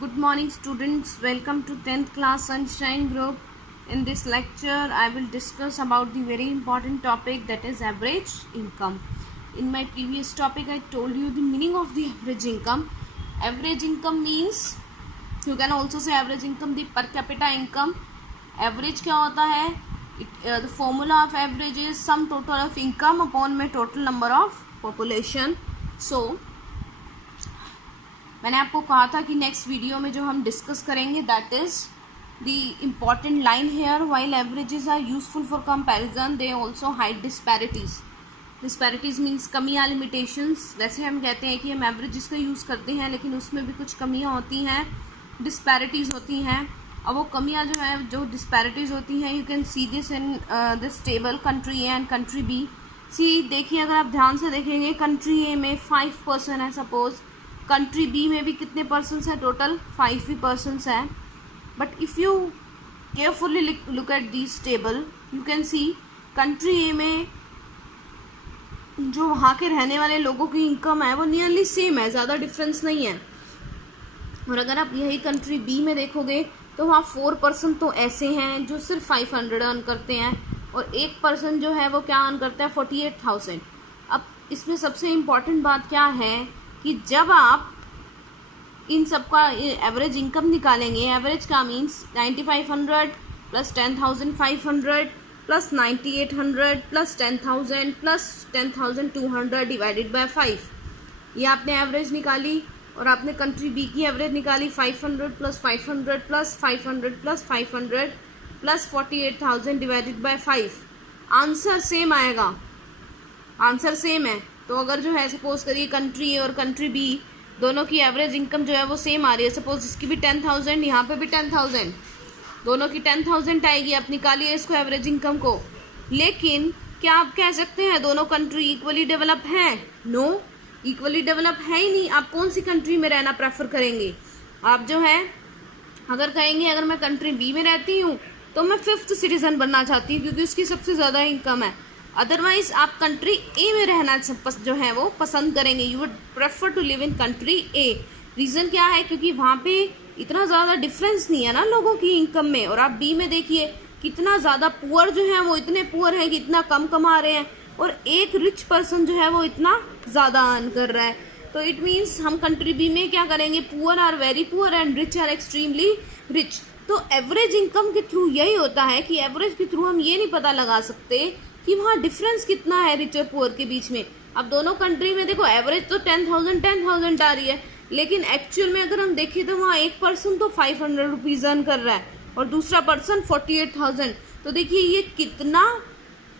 Good morning students, welcome to 10th class Sunshine Group. In this lecture I will discuss about the very important topic, that is average income. In my previous topic I told you the meaning of the average income. Average income means, you can also say average income, the per capita income. Average क्या होता है? The formula of average is sum total of income upon my total number of population. So मैंने आपको कहा था कि next video में जो हम डिस्कस करेंगे that is the important line here, while averages are useful for comparison they also hide disparities means कमियाँ, लिमिटेशंस. वैसे हम कहते हैं कि हम एवरेजेस का यूज़ करते हैं लेकिन उसमें भी कुछ कमियाँ होती हैं, डिस्पैरिटीज़ होती हैं. अब वो कमियाँ जो है, जो डिस्पैरिटीज़ होती हैं, you can see this in this table, country A and country B. सी देखिए, अगर आप ध्यान से देखेंगे कंट्री ए में 5% है सपोज, कंट्री बी में भी कितने परसेंट्स है? टोटल 5 ही परसेंट्स है. But if you carefully look at this table you can see country A में जो वहाँ के रहने वाले लोगों की इनकम है वो नियरली सेम है, ज़्यादा डिफरेंस नहीं है. और अगर आप यही कंट्री बी में देखोगे तो वहाँ 4% तो ऐसे हैं जो सिर्फ 500 अर्न करते हैं और 1% जो है वो क्या अर्न करता है? 48,000. अब इसमें सबसे इम्पॉर्टेंट बात क्या है कि जब आप इन सब का एवरेज इनकम निकालेंगे, एवरेज का means 9500 plus 10,500 plus 9800 plus 10,000 plus 10,200 divided by 5. ये आपने एवरेज निकाली और आपने कंट्री बी की एवरेज निकाली 500 plus 500 plus 500 plus 500 plus 48,000 divided by 5. Answer same आएगा, आंसर सेम है. तो अगर जो है सपोज करिए कंट्री ए और कंट्री बी दोनों की एवरेज इनकम जो है वो सेम आ रही है, सपोज इसकी भी 10,000, यहाँ पे भी 10,000, दोनों की 10,000 आएगी. आप निकालिए इसको एवरेज इनकम को. लेकिन क्या आप कह सकते हैं दोनों कंट्री इक्वली डेवलप हैं? नो, इक्वली डेवलप है ही नहीं. आप कौन सी कंट्री में रहना प्रेफर करेंगे? आप जो है अगर कहेंगे अगर मैं कंट्री बी में रहती हूँ तो मैं 5th सिटीजन बनना चाहती हूँ क्योंकि उसकी सबसे ज़्यादा इनकम है. अदरवाइज आप कंट्री ए में रहना जो है वो पसंद करेंगे. You would prefer to live in country A. Reason क्या है? क्योंकि वहाँ पे इतना ज़्यादा डिफरेंस नहीं है ना लोगों की इनकम में. और आप बी में देखिए कितना ज़्यादा पुअर जो है वो इतने पुअर हैं कि इतना कम कमा रहे हैं और एक रिच पर्सन जो है वो इतना ज़्यादा अर्न कर रहा है. तो इट मीन्स हम कंट्री बी में क्या करेंगे? Poor are very poor and rich are extremely rich. तो एवरेज इनकम के थ्रू यही होता है कि एवरेज के थ्रू हम ये नहीं पता लगा सकते कि वहाँ डिफरेंस कितना है रिच और पुअर के बीच में. अब दोनों कंट्री में देखो एवरेज तो 10,000 आ रही है, लेकिन एक्चुअल में अगर हम देखें तो वहाँ एक पर्सन तो 500 रुपीज़ अर्न कर रहा है और दूसरा पर्सन 48,000. तो देखिए ये कितना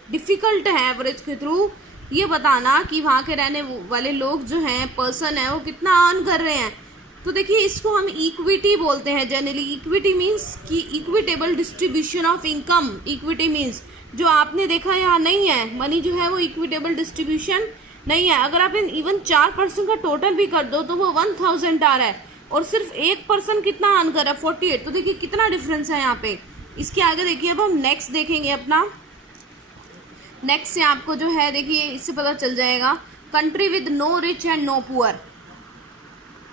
डिफ़िकल्ट है एवरेज के थ्रू ये बताना कि वहाँ के रहने वाले लोग जो हैं, पर्सन है, वो कितना अर्न कर रहे हैं. तो देखिए इसको हम इक्विटी बोलते हैं जनरली. इक्विटी मीन्स कि equitable distribution of income. Equity means जो आपने देखा यहाँ नहीं है, मनी जो है वो इक्विटेबल डिस्ट्रीब्यूशन नहीं है. अगर आप इवन 4% का टोटल भी कर दो तो वो 1,000 आ रहा है और सिर्फ 1% कितना अर्न कर रहा है? 48. तो देखिए कितना डिफरेंस है यहाँ पे. इसके आगे देखिए अब हम नेक्स्ट देखेंगे अपना. नेक्स्ट से आपको जो है देखिए इससे पता चल जाएगा country with no rich and no poor.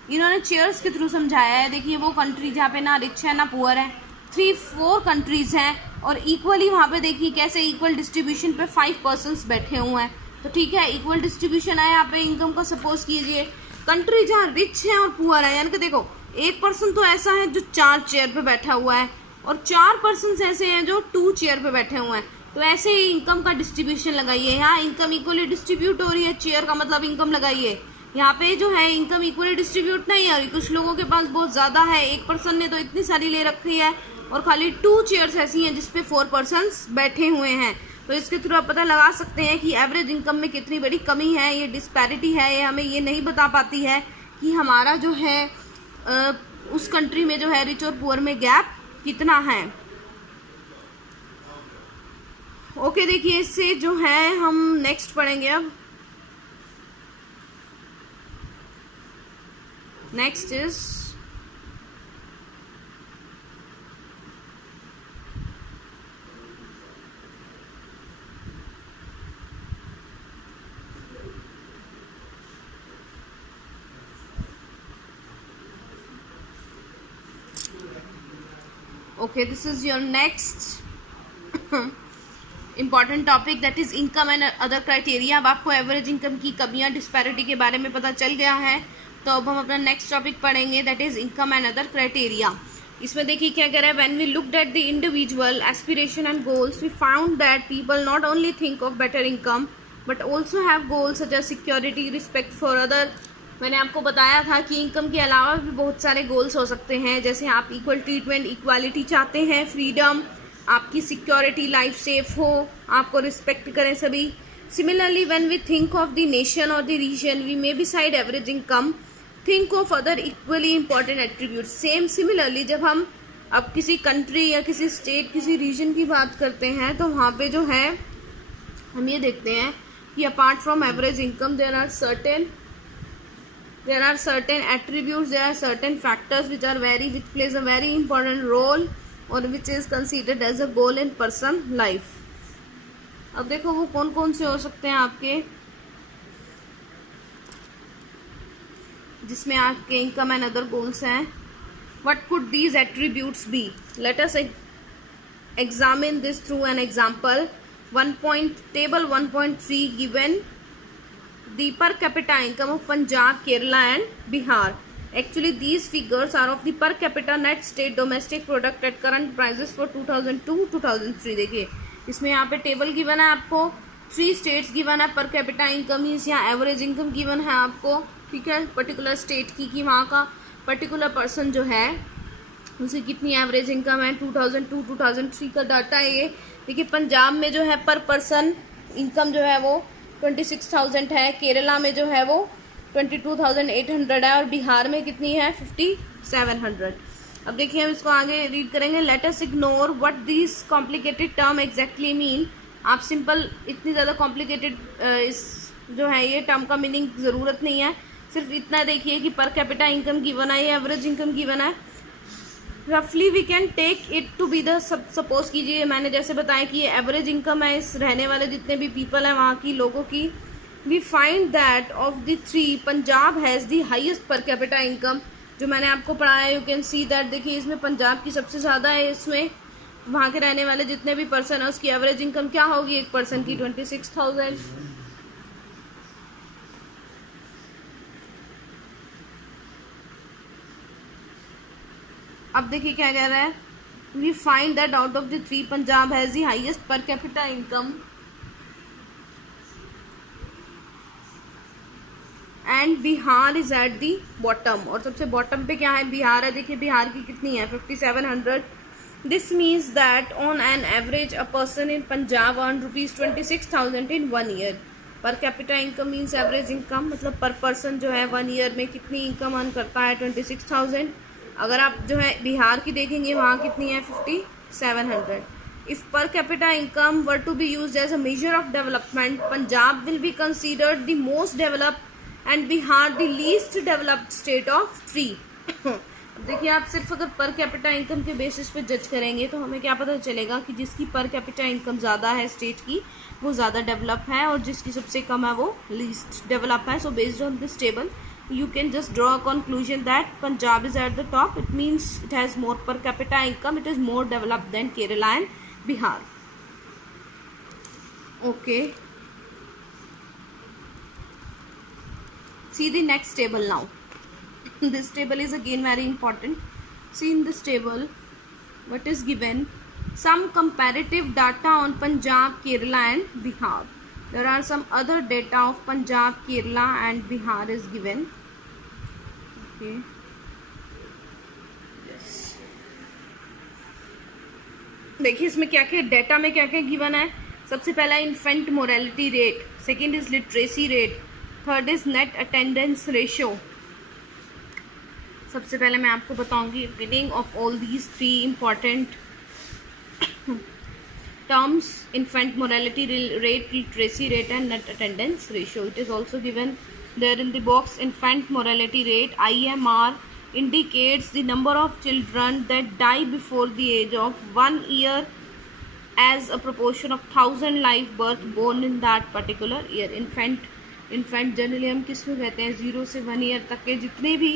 इन्होंने चेयर्स के थ्रू समझाया है. देखिए वो कंट्री जहाँ पे ना रिच है ना पुअर है, 3-4 कंट्रीज हैं और इक्वली वहाँ पे देखिए कैसे इक्वल डिस्ट्रीब्यूशन पे 5% बैठे हुए हैं. तो ठीक है, इक्वल डिस्ट्रीब्यूशन है यहाँ पे इनकम का. सपोज कीजिए कंट्री जहाँ रिच है और पुअर है, यानी कि देखो 1% तो ऐसा है जो 4 चेयर पे बैठा हुआ है और 4% ऐसे हैं जो 2 चेयर पे बैठे हुए हैं. तो ऐसे ही इनकम का डिस्ट्रीब्यूशन लगाइए. यहाँ इनकम इक्वली डिस्ट्रीब्यूट हो रही है, चेयर का मतलब इनकम लगाइए. यहाँ पे जो है इनकम इक्वली डिस्ट्रीब्यूट नहीं है. कुछ लोगों के पास बहुत ज़्यादा है, एक पर्सन ने तो इतनी सारी ले रखी है और खाली 2 चेयर्स ऐसी हैं जिसपे 4 पर्सन्स बैठे हुए हैं. तो इसके थ्रू आप पता लगा सकते हैं कि एवरेज इनकम में कितनी बड़ी कमी है. ये डिस्पैरिटी है, ये हमें ये नहीं बता पाती है कि हमारा जो है उस कंट्री में जो है रिच और पुअर में गैप कितना है. ओके देखिए इससे जो है हम नेक्स्ट पढ़ेंगे. अब next is Okay, this is your next important topic, that is income and other criteria. अब आपको एवरेज इनकम की कमियां, डिस्पैरिटी के बारे में पता चल गया है, तो अब हम अपना नेक्स्ट टॉपिक पढ़ेंगे, that is income and other criteria. इसमें देखिए क्या कह रहा है. When we looked at the individual aspiration and goals, we found that people not only think of better income but also have goals such as security, respect for other. मैंने आपको बताया था कि इनकम के अलावा भी बहुत सारे गोल्स हो सकते हैं, जैसे आप इक्वल ट्रीटमेंट, इक्वालिटी चाहते हैं, फ्रीडम, आपकी सिक्योरिटी, लाइफ सेफ हो, आपको रिस्पेक्ट करें सभी. Similarly when we think of the nation और the region, we may beside average income think of other equally important attribute. Same similarly जब हम अब किसी कंट्री या किसी स्टेट, किसी रीजन की बात करते हैं, तो वहाँ पे जो है हम ये देखते हैं कि apart from average income there are certain attributes, there are certain factors which plays a very important role or which is considered as a goal in person life. अब देखो वो कौन कौन से हो सकते हैं आपके, जिसमें आपके इनकम एंड अदर गोल्स हैं. What could these attributes be? Let us examine this through an example. Table 1.3 given the per capita income of Punjab, Kerala and Bihar. Actually these figures are of the per capita net state domestic product at current prices for 2002-2003. देखिए इसमें यहाँ पे table given है आपको, 3 states given है, पर capita income means यहाँ average income given है आपको, ठीक है, पर्टिकुलर स्टेट की, कि वहाँ का पर्टिकुलर पर्सन जो है उसे कितनी एवरेज इनकम है. 2002-2003 का डाटा है ये. देखिए पंजाब में जो है पर पर्सन इनकम जो है वो 26,000 है, केरला में जो है वो 22,800 है और बिहार में कितनी है 5,700. अब देखिए हम इसको आगे रीड करेंगे. Let us ignore what this complicated term exactly mean. आप सिंपल इतनी ज़्यादा कॉम्प्लिकेटेड इस जो है ये टर्म का मीनिंग ज़रूरत नहीं है, सिर्फ इतना देखिए कि पर कैपिटा इनकम गिवन है, ये एवरेज इनकम गिवन है. रफली we can take it to be the, suppose कीजिए मैंने जैसे बताया कि ये एवरेज इनकम है इस रहने वाले जितने भी पीपल हैं वहाँ की लोगों की. We find that of the 3 Punjab has the highest per capita income. जो मैंने आपको पढ़ाया यू कैन सी दैट, देखिए इसमें पंजाब की सबसे ज़्यादा है. इसमें वहाँ के रहने वाले जितने भी पर्सन हैं उसकी एवरेज इनकम क्या होगी एक पर्सन की 26,000. अब देखिए क्या कह रहा है. We find that out of the 3 Punjab has the highest per capita income and Bihar is at the bottom. और सबसे बॉटम पे क्या है, बिहार है. देखिए बिहार की कितनी है 5,700. This means that on an average a person in Punjab earn ₹26,000 in 1 year. पर capita income means average income, मतलब पर पर्सन जो है 1 ईयर में कितनी इनकम अर्न करता है 26,000. अगर आप जो है बिहार की देखेंगे वहाँ कितनी है 5,700. If per capita income were to be used as a measure of development, Punjab will be considered the most developed and Bihar the least developed state of 3. देखिए आप सिर्फ अगर पर कैपिटा इनकम के बेसिस पे जज करेंगे तो हमें क्या पता चलेगा कि जिसकी पर कैपिटा इनकम ज़्यादा है स्टेट की वो ज़्यादा डेवलप है और जिसकी सबसे कम है वो लीस्ट डेवलप है. So based on this table you can just draw a conclusion that Punjab is at the top. It means it has more per capita income, it is more developed than Kerala and Bihar. Okay, see the next table now. This table is again very important. See in this table what is given, some comparative data on Punjab, Kerala and Bihar. There are some other data of Punjab, Kerala and Bihar is given. Okay. Yes. देखिए इसमें क्या क्या data में क्या क्या given है. सबसे पहला infant morality rate, second is literacy rate, third is net attendance ratio. सबसे पहले मैं आपको बताऊंगी meaning of all these 3 important terms: infant mortality rate, literacy rate and net attendance ratio. It is also given there in the box. Infant mortality rate, IMR, indicates the number of children that die before the age of 1 year as a proportion of 1000 live birth born in that particular year. infant generally हम किस में कहते हैं 0 से 1 year तक के जितने भी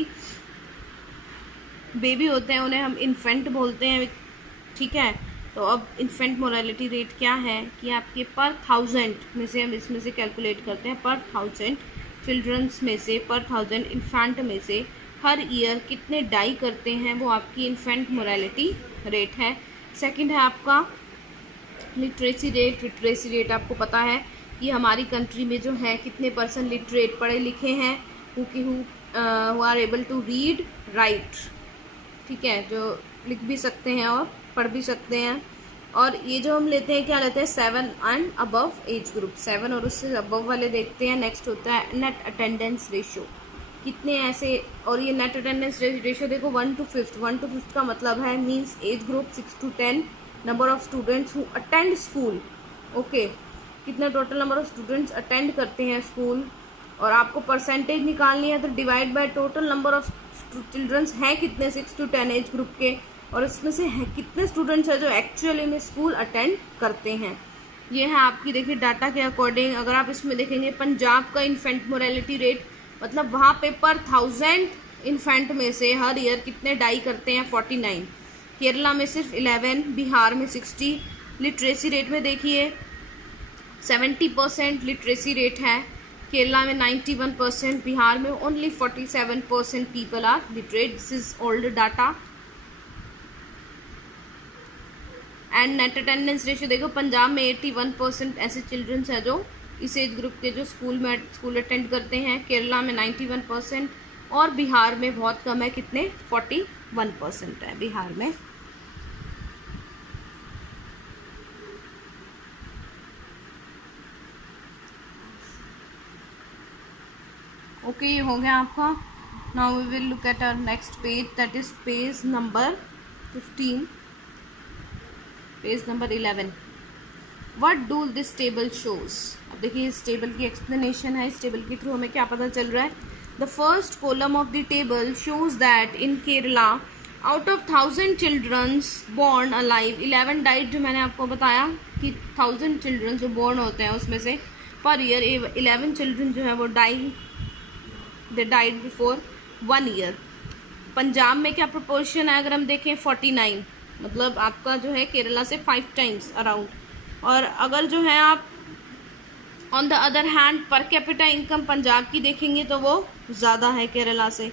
बेबी होते हैं उन्हें हम इन्फेंट बोलते हैं. ठीक है। तो अब इन्फेंट मोरालिटी रेट क्या है कि आपके पर 1000 में से हम इसमें से कैलकुलेट करते हैं, पर 1000 चिल्ड्रंस में से, पर 1000 इन्फेंट में से हर ईयर कितने डाई करते हैं, वो आपकी इन्फेंट मोरालिटी रेट है। सेकंड है आपका लिटरेसी रेट। लिटरेसी रेट आपको पता है कि हमारी कंट्री में जो है कितने परसेंट लिटरेट पढ़े लिखे हैं, who are able to read write, ठीक है, जो लिख भी सकते हैं और पढ़ भी सकते हैं। और ये जो हम लेते हैं क्या लेते हैं, 7 एंड अबव एज ग्रुप, 7 और उससे अबव वाले देखते हैं। नेक्स्ट होता है नेट अटेंडेंस रेशियो, कितने ऐसे, और ये नेट अटेंडेंस रेशियो देखो 1 to 5। 1 to 5 का मतलब है means age group 6 to 10 number of students who attend school. Okay, कितना total number of students attend करते हैं स्कूल, और आपको परसेंटेज निकालनी है तो divide by total number of childrens हैं कितने, 6 to 10 एज ग्रुप के, और इसमें से कितने स्टूडेंट्स हैं जो एक्चुअली में स्कूल अटेंड करते हैं। ये है आपकी, देखिए डाटा के अकॉर्डिंग अगर आप इसमें देखेंगे पंजाब का इन्फेंट मोरालिटी रेट, मतलब वहाँ पे पर 1000 इन्फेंट में से हर ईयर कितने डाई करते हैं, 49। केरला में सिर्फ 11, बिहार में 60। लिटरेसी रेट में देखिए 70% लिटरेसी रेट है, केरला में 91%, बिहार में only 47% people are literate. This is old data. And net attendance ratio देखो पंजाब में 81% ऐसे चिल्ड्रंस हैं जो इस एज ग्रुप के जो स्कूल अटेंड करते हैं, केरला में 91% और बिहार में बहुत कम है, कितने, 41% है बिहार में। ओके, ये हो गया आपका। Now we will look at our next page, that is page number 15, page number 11। What do this table shows. अब देखिए इस टेबल की एक्सप्लेनेशन है, इस टेबल के थ्रू हमें क्या पता चल रहा है। The first column of the table shows that in Kerala out of 1000 childrens born alive 11 died, जो मैंने आपको बताया कि 1000 चिल्ड्रन जो बोर्न होते हैं उसमें से पर ईयर 11 चिल्ड्रन जो है वो they died before 1 year. Punjab में क्या प्रोपोर्शन है अगर हम देखें, 49, मतलब आपका जो है केरला से 5 टाइम्स अराउंड। और अगर जो है आप ऑन द अदर हैंड पर कैपिटा इनकम पंजाब की देखेंगे तो वो ज़्यादा है केरला से।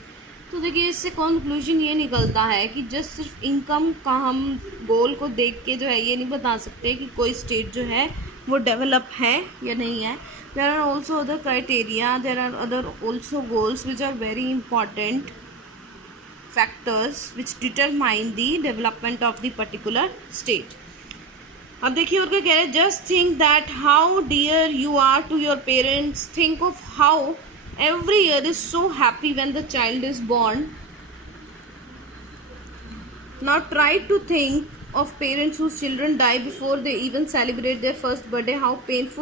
तो देखिए इससे कंक्लूजन ये निकलता है कि जस्ट सिर्फ इनकम का हम गोल को देख के जो है ये नहीं बता सकते कि कोई स्टेट जो है वो डेवलप है या नहीं है। There are also other criteria, there are other also goals which are very important factors which determine the development of the particular state। अब देखिए और क्या कह रहे हैं, just think that how dear you are to your parents, think of how every year is so happy when the child is born। Now try to think of parents whose children die before they even celebrate their first birthday, how painful